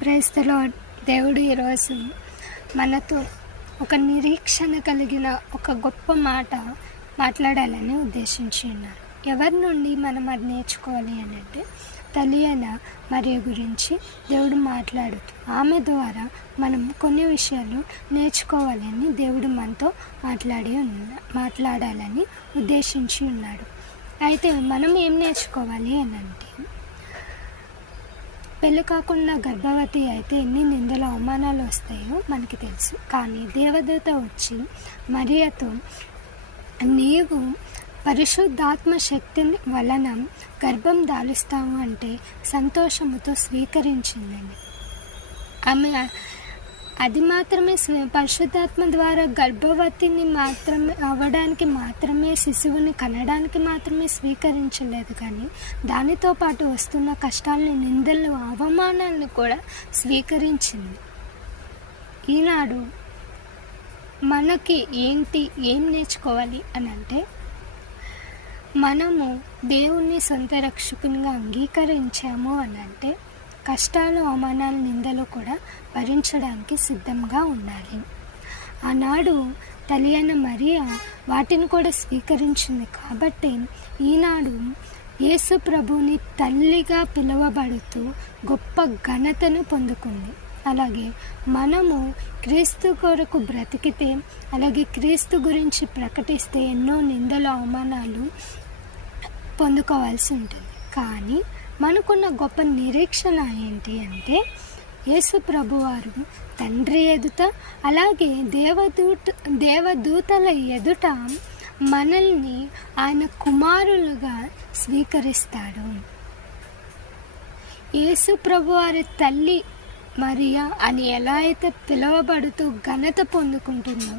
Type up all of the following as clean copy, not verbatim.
Praise the lord. దేవుడు ఈరోజు మనతో ఒక నిరీక్షణ కలిగిన ఒక గొప్ప మాట మాట్లాడాలని ఉద్దేశించి ఉన్నారు. ఎవరి నుండి మనం అది నేర్చుకోవాలి అని అంటే, తల్లి అయిన మరియ గురించి దేవుడు మాట్లాడుతూ ఆమె ద్వారా మనం కొన్ని విషయాలు నేర్చుకోవాలని దేవుడు మనతో మాట్లాడాలని ఉద్దేశించి ఉన్నాడు. అయితే మనం ఏం నేర్చుకోవాలి అని అంటే, పెళ్ళి కాకుండా గర్భవతి అయితే ఎన్ని నిందలు అవమానాలు వస్తాయో మనకి తెలుసు. కానీ దేవదూత వచ్చి మరియతో, నీవు పరిశుద్ధాత్మ శక్తిని వలన గర్భం దాలుస్తావు అంటే సంతోషముతో స్వీకరించిందండి. ఆమె అది మాత్రమే పరిశుద్ధాత్మ ద్వారా గర్భవతిని మాత్రమే అవ్వడానికి మాత్రమే, శిశువుని కనడానికి మాత్రమే స్వీకరించలేదు, కానీ దానితో పాటు వస్తున్న కష్టాలని, నిందలు, అవమానాలను కూడా స్వీకరించింది. ఈనాడు మనకి ఏం నేర్చుకోవాలి అని అంటే, మనము దేవుణ్ణి సొంత రక్షకునిగా అంగీకరించాము అని అంటే కష్టాలు, అవమానాలు, నిందలు కూడా భరించడానికి సిద్ధంగా ఉండాలి. ఆనాడు తల్లి అయిన మరియ వాటిని కూడా స్వీకరించింది కాబట్టి ఈనాడు యేసు ప్రభువుని తల్లిగా పిలువబడుతూ గొప్ప ఘనతను పొందుకుంది. అలాగే మనము క్రీస్తు కొరకు బ్రతికితే, అలాగే క్రీస్తు గురించి ప్రకటిస్తే ఎన్నో నిందలు, అవమానాలు పొందుకోవాల్సి ఉంటుంది. కానీ మనకున్న గొప్ప నిరీక్షణ ఏంటి అంటే, యేసు ప్రభువారు తండ్రి ఎదుట, అలాగే దేవదూతల ఎదుట మనల్ని ఆయన కుమారులుగా స్వీకరిస్తాడు. యేసు ప్రభువారి తల్లి మరియా అని ఎలా అయితే పిలువబడుతూ ఘనత పొందుకుంటుందో,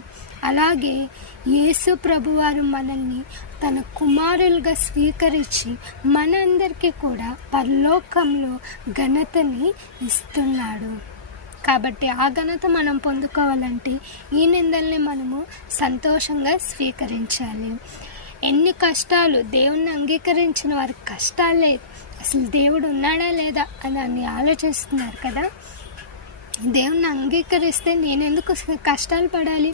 అలాగే యేసు ప్రభువారు మనల్ని తన కుమారులుగా స్వీకరించి మనందరికీ కూడా పరలోకంలో ఘనతని ఇస్తున్నాడు. కాబట్టి ఆ ఘనత మనం పొందుకోవాలంటే ఈ నిందల్ని మనము సంతోషంగా స్వీకరించాలి. ఎన్ని కష్టాలు, దేవుణ్ణి అంగీకరించిన వారికి కష్టాలే, అసలు దేవుడు ఉన్నాడా లేదా అని ఆలోచిస్తున్నారు కదా. దేవుణ్ణి అంగీకరిస్తే నేను ఎందుకు కష్టాలు పడాలి?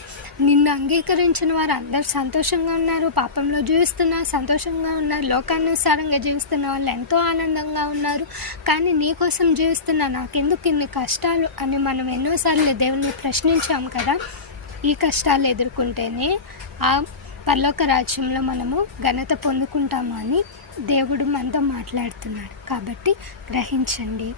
నిన్ను అంగీకరించిన వారు అందరు సంతోషంగా ఉన్నారు, పాపంలో జీవిస్తున్నారు, సంతోషంగా ఉన్నారు, లోకానుసారంగా జీవిస్తున్న వాళ్ళు ఎంతో ఆనందంగా ఉన్నారు. కానీ నీ కోసం జీవిస్తున్నా, నాకెందుకు ఇన్ని కష్టాలు అని మనం ఎన్నోసార్లు దేవుణ్ణి ప్రశ్నించాం కదా. ఈ కష్టాలు ఎదుర్కొంటేనే ఆ పరలోక రాజ్యంలో మనము ఘనత పొందుకుంటాము అని దేవుడు మనతో మాట్లాడుతున్నాడు. కాబట్టి గ్రహించండి.